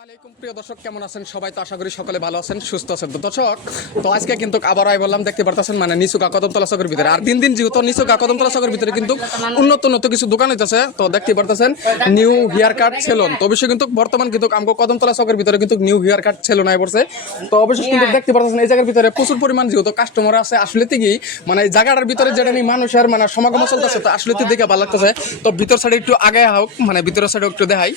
আসসালামাইকুম প্রিয় দর্শক, কেমন আছেন সবাই? তো আশা করি সকলে ভালো আছেন, সুস্থ আছেন। তো দর্শক, তো আজকে কিন্তু আবার বললাম, দেখতে পারতেছেন মানে নিচুকা কদমতলা চকের ভিতরে, আর দিন দিন যেহেতু নিচুকা কদমতলা চকের ভিতরে কিন্তু উন্নত কিছু দোকান হইতেছে। তো দেখতে পারতেছেন নিউ হেয়ার কাট সেলুন। তো অবশ্যই কিন্তু বর্তমান কিন্তু আমগো কদমতলা চকের ভিতরে কিন্তু নিউ হেয়ার কাট সেলুন আই পড়ছে। তো অবশ্যই কিন্তু দেখতে পারতেছেন এই জায়গার ভিতরে প্রচুর পরিমাণ যেহেতু কাস্টমার আছে। আসলে থেকেই মানে এই জায়গাটার ভিতরে যেটা নিয়ে মানুষের মানে সমাগম চলতেছে, তো আসলে দেখে ভালো লাগতেছে। তো ভিতর সাইডে একটু আগে হোক, মানে ভিতরের সাইডে একটু দেখাই।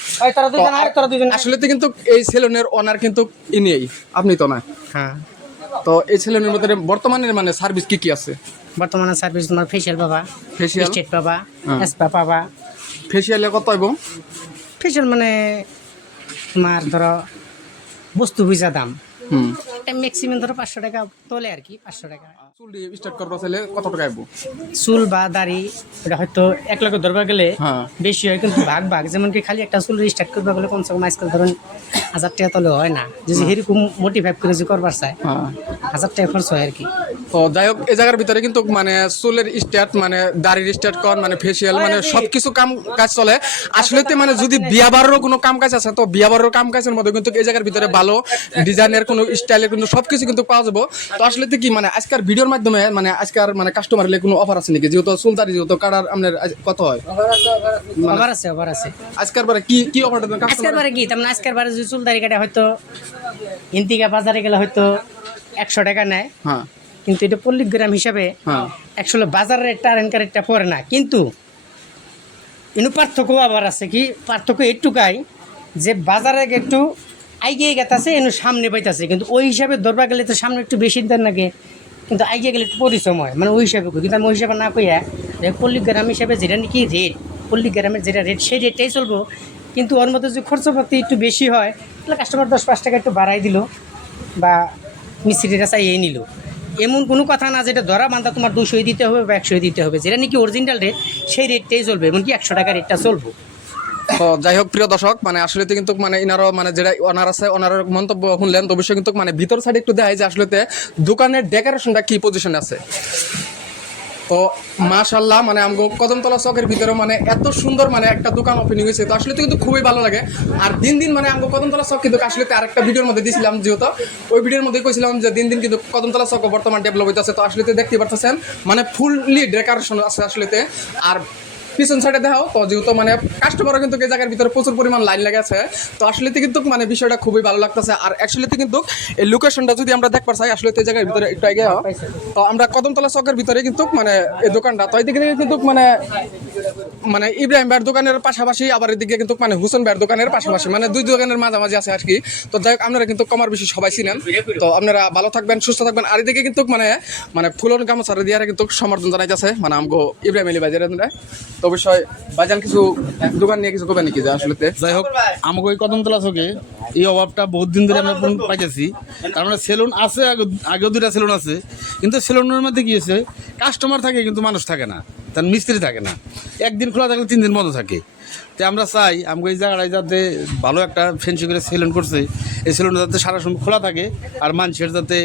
আসলে কিন্তু এই সেলুনের ওনার কিন্তু ইনিই, আপনি তো না? হ্যাঁ, তো এই সেলুনের মধ্যে বর্তমানে মানে সার্ভিস কি কি আছে? বর্তমানে সার্ভিস তোমার ফেশিয়াল পাবা, ফেশিয়াল, স্টেট পাবা, স্পা পাবা। ফেশিয়ালে কত হইব? ফেশিয়াল মানে তোমার ধরো বস্তু বুঝা দাম, ম্যাক্সিমাম ধরো 500 টাকা তোলে আর কি, 500 টাকা। চুল দিয়ে স্টার্ট করতে চাইলে কত টাকা আইব? চুল বা দাড়ি এটা হয়তো 1 লাখ ধরবা গেলে হ্যাঁ। বেশি হয়, কিন্তু ভাগ যেমন কি খালি একটা চুল স্টার্ট করবা গেলে কমসে কম আজকাল ধরুন 1000 টাকা তোলে হয় না, যদি এরকম মোটিভেট করে যে করবার চায় হ্যাঁ। 1000 টাকা খরচ হয় আর কি। তো যাই হোক, এই জায়গার ভিতরে কিন্তু মানে চুলের স্টার্ট, মানে দাড়ির স্টার্ট কর, মানে ফেশিয়াল, মানে সবকিছু কাম কাজ চলে। আসলে মানে যদি বিয়া বাড়ারও কোনো কাম কাজ আছে, তো বিয়া বাড়ার কাম কাজের মধ্যে কিন্তু এই জায়গার ভিতরে ভালো ডিজাইনের কোনো স্টাইলের কিন্তু সবকিছু কিন্তু পাওয়া যাবে। তো আসলে কি মানে আজকের ভিডিওর মাধ্যমে মানে আজকের মানে কাস্টমারের কোনো অফার আছে নাকি? যেহেতু চুল দাড়ি যেহেতু কাটার আপনার কত হয়? অফার আছে। আজকের বারে কি অফার দেন? আজকের বারে কি তেমন, আজকের বারে যদি চুল দাড়ি কাটে হয়তো ইন্তিকা বাজারে গেলে হয়তো 100 টাকা নেয়, হ্যাঁ, কিন্তু এটা পল্লিগ্রাম হিসাবে হ্যাঁ, আসলে বাজারের রেটটা আর এনকার রেটটা পড়ে না। কিন্তু এনু পার্থক্য আবার আছে, কি পার্থক্য একটুকাই যে বাজারে একটু আইগিয়ে গেতাছে, এনু সামনে পাইতাছে, কিন্তু ওই হিসাবে ধরবা গেলে তো সামনে একটু বেশি দেন নাকি, কিন্তু আইগিয়ে গেলে একটু পরিশ্রম হয়, মানে ওই হিসাবে করি। কিন্তু আমি ওই হিসাবে না কইয়া পল্লিগ্রাম হিসাবে যেটা নাকি রেট, পল্লিগ্রামের যেটা রেট সেই রেটটাই চলবো। কিন্তু ওর মধ্যে যদি খরচপাতি একটু বেশি হয় তাহলে কাস্টমার 10-5 টাকা একটু বাড়াই দিল বা মিস্ত্রিরা চাইয়েই নিল, এমন কোনো কথা না যেটা ধরা বান্ধা তোমার 200 দিতে হবে বা 100 দিতে হবে। যেটা নাকি অরিজিনাল রেট সেই রেটটাই চলবে, এমনকি 100 টাকা রেটটা চলবো। তো যাই হোক প্রিয় দর্শক, মানে আসলে কিন্তু মানে ইনারও মানে যেটা ওনার আছে, ওনার মন্তব্য শুনলেন। তো অবশ্যই কিন্তু মানে ভিতর সাইডে একটু দেখায় যে আসলে দোকানের ডেকোরেশনটা কি পজিশনে আছে। তো মাশাআল্লাহ, মানে আমগো কদমতলা চকের ভিতরে মানে এত সুন্দর মানে একটা দোকান ওপেনিং হয়েছে। তো আসলে কিন্তু খুবই ভালো লাগে। আর দিন দিন মানে আমগো কদমতলা চক কিন্তু আসলে আরেকটা ভিডিওর মধ্যে দিয়েছিলাম, যেহেতু ওই ভিডিওর মধ্যে কইছিলাম যে দিন দিন কিন্তু কদমতলা চক বর্তমান ডেভেলপ হইতেছে। তো আসলে দেখতে পারতেছেন মানে ফুললি ডেকোরেশন আছে আসলে। আর পিছন সাইডে দেখাও তো, যেহেতু মানে কাস্টমারও কিন্তু এই জায়গার ভিতরে প্রচুর পরিমাণ লাইন লেগেছে। তো আসলে কিন্তু মানে বিষয়টা খুবই ভালো লাগতেছে। আর অ্যাকচুয়ালি কিন্তু এই লোকেশনটা যদি আমরা দেখবার চাই, আসলে এই জায়গার ভিতরে একটু আগে তো আমরা কদমতলা চকের ভিতরে কিন্তু মানে এই দোকানটা, তো এইদিকে কিন্তু মানে মানে ইব্রাহিম ভাইয়ের দোকানের পাশাপাশি, আবার এদিকে কিন্তু মানে হুসেন ভাইয়ের দোকানের পাশাপাশি, মানে দুই দোকানের মাঝামাঝি আছে আর কি। তো যাই হোক, আপনারা কিন্তু কমার বেশি সবাই চিনেন। তো আপনারা ভালো থাকবেন, সুস্থ থাকবেন। আর এদিকে কিন্তু মানে মানে ফুলন গামছার দিয়ে কিন্তু সমর্থন জানাইতেছে মানে আমগো ইব্রাহিম আলী বাজারে। তো অবশ্যই ভাইজান কিছু দোকান নিয়ে কিছু করবেন নাকি? যে আসলে যাই হোক, আমাকে ওই কদমতলা চোখে এই অভাবটা বহুত দিন ধরে আমরা পাইতেছি। তার মানে সেলুন আছে, আগেও 2টা সেলুন আছে, কিন্তু সেলুনের মধ্যে কি হয়েছে, কাস্টমার থাকে কিন্তু মানুষ থাকে না, তার মিস্ত্রি থাকে না। একদিন খোলা থাকলে 3 দিন বন্ধ থাকে। তো আমরা চাই আমাকে এই জায়গাটায় যাতে ভালো একটা ফেন্সি করে সেলুন করছে, এই সেলুনটা যাতে সারা সময় খোলা থাকে, আর মানুষের যাতে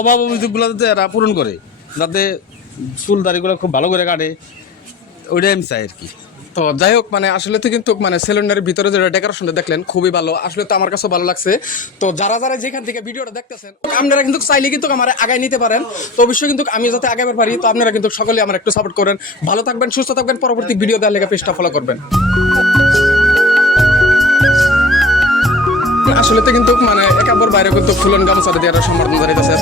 অভাব অভিযোগগুলো যাতে এরা পূরণ করে, যাতে চুল দাড়িগুলো খুব ভালো করে কাটে, ওইটাই আমি চাই আর কি। তো যাই হোক, মানে আসলে কিন্তু মানে সেলুনের ভিতরে যে ডেকোরেশনটা দেখলেন খুবই ভালো, আসলে তো আমার কাছে ভালো লাগছে। তো যারা যারা যেখান থেকে ভিডিওটা দেখতেছেন, আপনারা কিন্তু চাইলে কিন্তু আমার আগায় নিতে পারেন। তো অবশ্যই কিন্তু আমি যাতে আগাবার পারি, তো আপনারা কিন্তু সকলে আমার একটু সাপোর্ট করেন। ভালো থাকবেন, সুস্থ থাকবেন। পরবর্তী ভিডিও দেওয়ার লেগে পেজটা ফলো করবেন। আসলে কিন্তু মানে একেবারে বাইরে কিন্তু ফুলন গামছা দিয়ে সমর্থন জানাইতেছে।